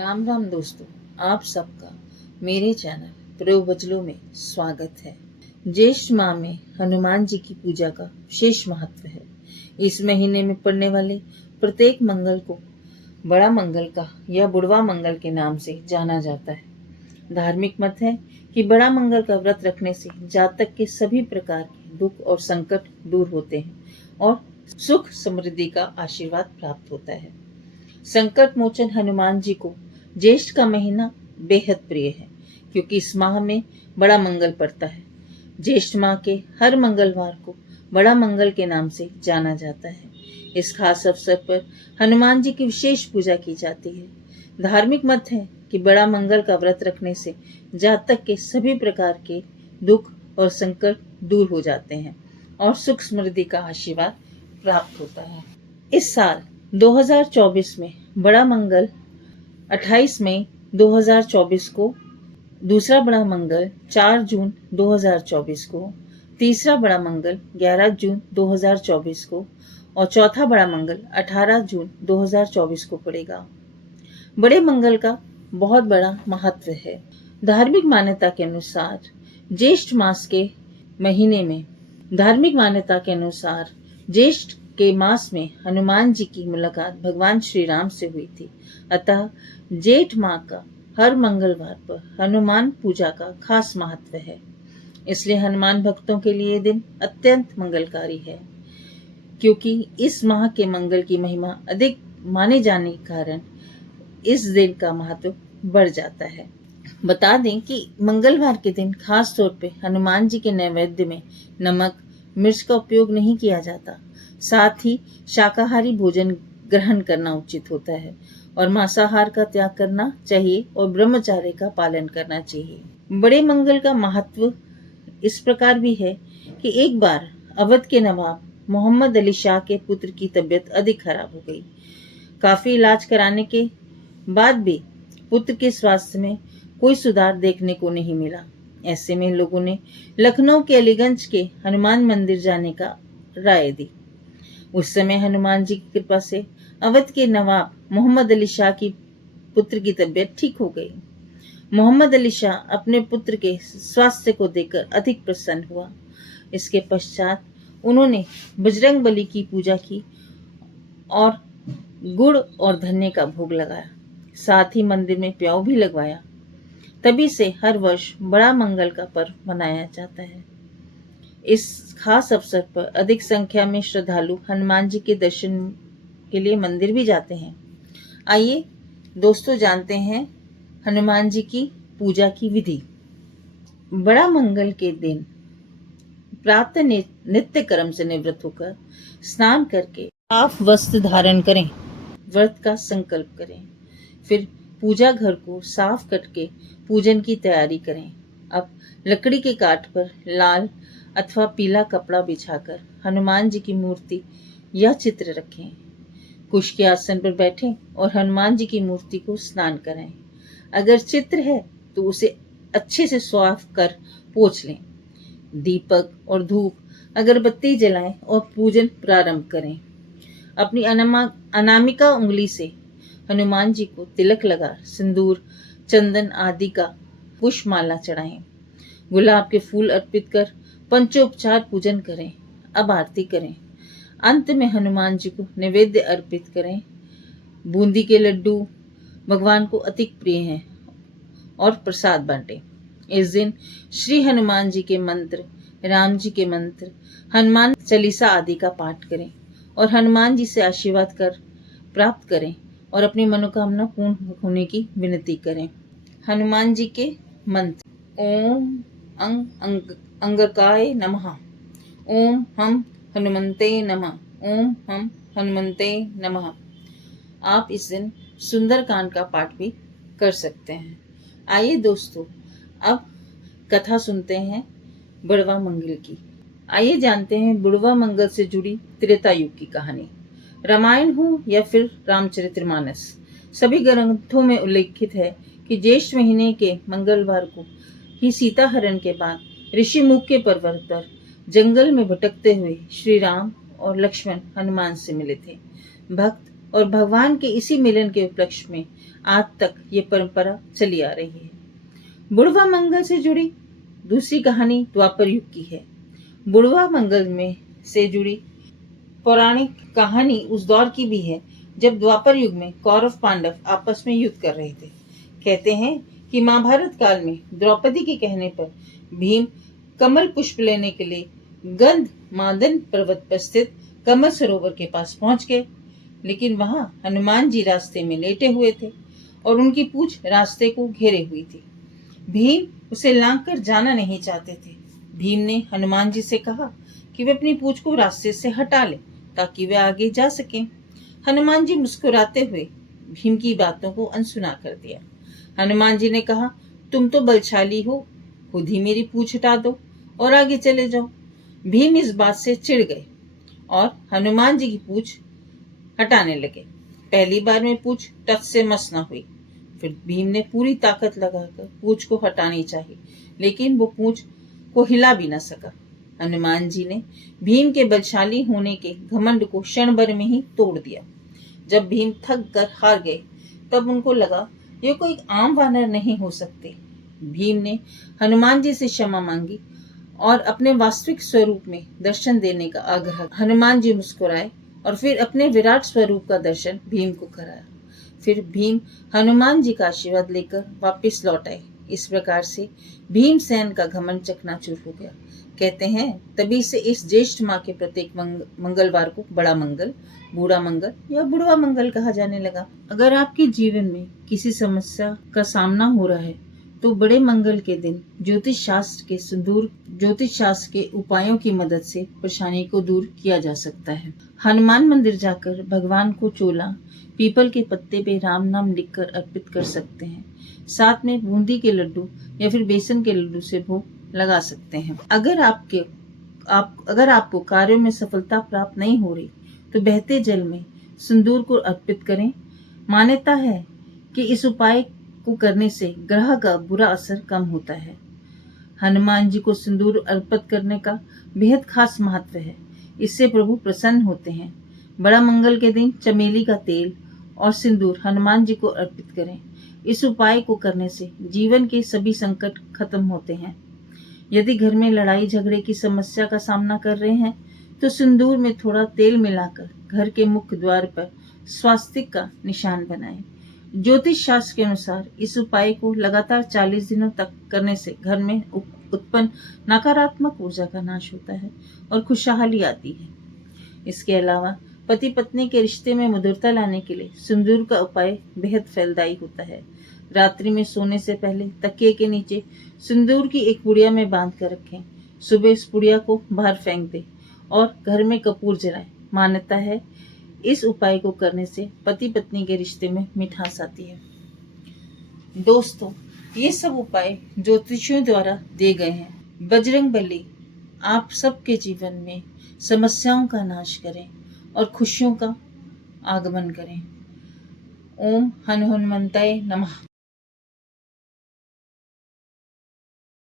राम राम दोस्तों, आप सबका मेरे चैनल प्रयोबजलों में स्वागत है। ज्येष्ठ माह में हनुमान जी की पूजा का विशेष महत्व है। इस महीने में पड़ने वाले प्रत्येक मंगल को बड़ा मंगल का या बुढ़वा मंगल के नाम से जाना जाता है। धार्मिक मत है कि बड़ा मंगल का व्रत रखने से जातक के सभी प्रकार के दुख और संकट दूर होते हैं और सुख समृद्धि का आशीर्वाद प्राप्त होता है। संकट मोचन हनुमान जी को ज्येष्ठ का महीना बेहद प्रिय है, क्योंकि इस माह में बड़ा मंगल पड़ता है। ज्येष्ठ माह के हर मंगलवार को बड़ा मंगल के नाम से जाना जाता है। इस खास अवसर पर हनुमान जी की विशेष पूजा की जाती है। धार्मिक मत है कि बड़ा मंगल का व्रत रखने से जातक के सभी प्रकार के दुख और संकट दूर हो जाते हैं और सुख समृद्धि का आशीर्वाद प्राप्त होता है। इस साल 2024 में बड़ा मंगल 28 मई 2024 को, दूसरा बड़ा मंगल 4 जून 2024 को, तीसरा बड़ा मंगल 11 जून 2024 को और चौथा बड़ा मंगल 18 जून 2024 को पड़ेगा। बड़े मंगल का बहुत बड़ा महत्व है। धार्मिक मान्यता के अनुसार ज्येष्ठ मास के महीने में ज्येष्ठ के मास में हनुमान जी की मुलाकात भगवान श्री राम से हुई थी। अतः जेठ माह का हर मंगलवार पर हनुमान पूजा का खास महत्व है। इसलिए हनुमान भक्तों के लिए दिन अत्यंत मंगलकारी है, क्योंकि इस माह के मंगल की महिमा अधिक माने जाने के कारण इस दिन का महत्व बढ़ जाता है। बता दें कि मंगलवार के दिन खास तौर पे हनुमान जी के नैवेद्य में नमक, मिर्च का उपयोग नहीं किया जाता। साथ ही शाकाहारी भोजन ग्रहण करना उचित होता है और मांसाहार का त्याग करना चाहिए और ब्रह्मचर्य का पालन करना चाहिए। बड़े मंगल का महत्व इस प्रकार भी है कि एक बार अवध के नवाब मोहम्मद अली शाह के पुत्र की तबीयत अधिक खराब हो गई। काफी इलाज कराने के बाद भी पुत्र के स्वास्थ्य में कोई सुधार देखने को नहीं मिला। ऐसे में लोगों ने लखनऊ के अलीगंज के हनुमान मंदिर जाने का राय दी। उस समय हनुमान जी की कृपा से अवध के नवाब मोहम्मद अली शाह की पुत्र की तबीयत ठीक हो गई। मोहम्मद अली शाह अपने पुत्र के स्वास्थ्य को देखकर अधिक प्रसन्न हुआ। इसके पश्चात उन्होंने बजरंग बली की पूजा की और गुड़ और धन्य का भोग लगाया। साथ ही मंदिर में प्याऊ भी लगवाया। तभी से हर वर्ष बड़ा मंगल का पर्व मनाया जाता है। इस खास अवसर पर अधिक संख्या में श्रद्धालु हनुमान जी के दर्शन के लिए मंदिर भी जाते हैं। आइए दोस्तों, जानते हैं हनुमान जी की पूजा की विधि। बड़ा मंगल के दिन प्रातः नित्य कर्म से निवृत्त होकर स्नान करके साफ वस्त्र धारण करें, व्रत का संकल्प करें। फिर पूजा घर को साफ करके पूजन की तैयारी करें। अब लकड़ी के काट पर लाल अथवा पीला कपड़ा बिछाकर हनुमान जी की मूर्ति या चित्र रखें। कुश के आसन पर बैठें और हनुमान जी की मूर्ति को स्नान कराएं। अगर चित्र है तो उसे अच्छे से साफ कर पोंछ लें। दीपक और धूप अगरबत्ती जलाएं और पूजन प्रारंभ करें। अपनी अनामिका उंगली से हनुमान जी को तिलक लगा सिंदूर, चंदन आदि का पुष्पमाला चढ़ाएं। गुलाब के फूल अर्पित कर पंचोपचार पूजन करें। अब आरती करें। अंत में हनुमान जी को नैवेद्य अर्पित करें। बूंदी के लड्डू भगवान को अति प्रिय हैं और प्रसाद बांटें। इस दिन श्री हनुमान जी के मंत्र, राम जी के मंत्र, हनुमान चालीसा आदि का पाठ करें और हनुमान जी से आशीर्वाद कर प्राप्त करें और अपनी मनोकामना पूर्ण होने की विनती करें। हनुमान जी के मंत्र: ओम अंगकाय नमः, ओम हम हनुमंते नमः, ओम हम हनुमंते नमः। आप इस दिन सुंदरकांड का पाठ भी कर सकते हैं। आइए दोस्तों, अब कथा सुनते हैं बुढ़वा मंगल की। आइए जानते हैं बुढ़वा मंगल से जुड़ी त्रेता युग की कहानी। रामायण हो या फिर रामचरितमानस, सभी ग्रंथों में उल्लेखित है कि ज्येष्ठ महीने के मंगलवार को ही सीता हरण के बाद ऋषि मुख के पर्वत पर जंगल में भटकते हुए श्री राम और लक्ष्मण हनुमान से मिले थे। भक्त और भगवान के इसी मिलन के उपलक्ष्य में आज तक ये परंपरा चली आ रही है। बुढ़वा मंगल से जुड़ी दूसरी कहानी द्वापर युग की है। बुढ़वा मंगल में से जुड़ी पौराणिक कहानी उस दौर की भी है जब द्वापर युग में कौरव पांडव आपस में युद्ध कर रहे थे। कहते हैं कि महाभारत काल में द्रौपदी के कहने पर भीम कमल पुष्प लेने के लिए गंध मादन पर्वत पर स्थित कमल सरोवर के पास पहुंच गए, लेकिन वहां हनुमान जी रास्ते में लेटे हुए थे और उनकी पूंछ रास्ते को घेरे हुई थी। भीम उसे लांघ कर जाना नहीं चाहते थे। भीम ने हनुमान जी से कहा कि वे अपनी पूंछ को रास्ते से हटा लें ताकि वे आगे जा सकें। हनुमान जी मुस्कुराते हुए भीम की बातों को अनसुना कर दिया। हनुमान जी ने कहा, तुम तो बलशाली हो, खुद ही मेरी पूंछ हटा दो और आगे चले जाओ। भीम इस बात से चिढ़ गए और हनुमान जी की पूंछ हटाने लगे। पहली बार में पूंछ टस से मस न हुई। फिर भीम ने पूरी ताकत लगाकर पूंछ को हटानी चाहिए, लेकिन वो पूंछ को हिला भी न सका। हनुमान जी ने भीम के बलशाली होने के घमंड को क्षण भर में ही तोड़ दिया। जब भीम थक कर हार गए तब उनको लगा ये कोई आम वानर नहीं हो सकते। भीम ने हनुमान जी से क्षमा मांगी और अपने वास्तविक स्वरूप में दर्शन देने का आग्रह। हनुमान जी मुस्कुराए और फिर अपने विराट स्वरूप का दर्शन भीम को कराया। फिर भीम हनुमान जी का आशीर्वाद लेकर वापस लौट आए। इस प्रकार से भीमसेन का घमंड चकनाचूर हो गया। कहते हैं तभी से इस ज्येष्ठ माह के प्रत्येक मंगलवार को बड़ा मंगल, बूढ़ा मंगल या बुढ़वा मंगल कहा जाने लगा। अगर आपके जीवन में किसी समस्या का सामना हो रहा है तो बड़े मंगल के दिन ज्योतिष शास्त्र के उपायों की मदद से परेशानी को दूर किया जा सकता है। हनुमान मंदिर जाकर भगवान को चोला पीपल के पत्ते पे राम नाम लिखकर अर्पित कर सकते हैं। साथ में बूंदी के लड्डू या फिर बेसन के लड्डू से भोग लगा सकते हैं। अगर आपको कार्यों में सफलता प्राप्त नहीं हो रही तो बहते जल में सिंदूर को अर्पित करें। मान्यता है कि इस उपाय को करने से ग्रह का बुरा असर कम होता है। हनुमान जी को सिंदूर अर्पित करने का बेहद खास महत्व है। इससे प्रभु प्रसन्न होते हैं। बड़ा मंगल के दिन चमेली का तेल और सिंदूर हनुमान जी को अर्पित करें। इस उपाय को करने से जीवन के सभी संकट खत्म होते हैं। यदि घर में लड़ाई झगड़े की समस्या का सामना कर रहे हैं तो सिंदूर में थोड़ा तेल मिलाकर घर के मुख्य द्वार पर स्वास्तिक का निशान बनाएं। ज्योतिष शास्त्र के अनुसार इस उपाय को लगातार 40 दिनों तक करने से घर में उत्पन्न नकारात्मक ऊर्जा का नाश होता है और खुशहाली आती है। इसके अलावा पति पत्नी के रिश्ते में मधुरता लाने के लिए सिंदूर का उपाय बेहद फलदायी होता है। रात्रि में सोने से पहले तकिए के नीचे सिंदूर की एक पुड़िया में बांध कर रखें। सुबह इस पुड़िया को बाहर फेंक दें और घर में कपूर जलाएं। मान्यता है इस उपाय को करने से पति पत्नी के रिश्ते में मिठास आती है। दोस्तों, ये सब उपाय ज्योतिषियों द्वारा दिए गए हैं। बजरंगबली आप सबके जीवन में समस्याओं का नाश करें और खुशियों का आगमन करें। ओम हनुमंताय नमः।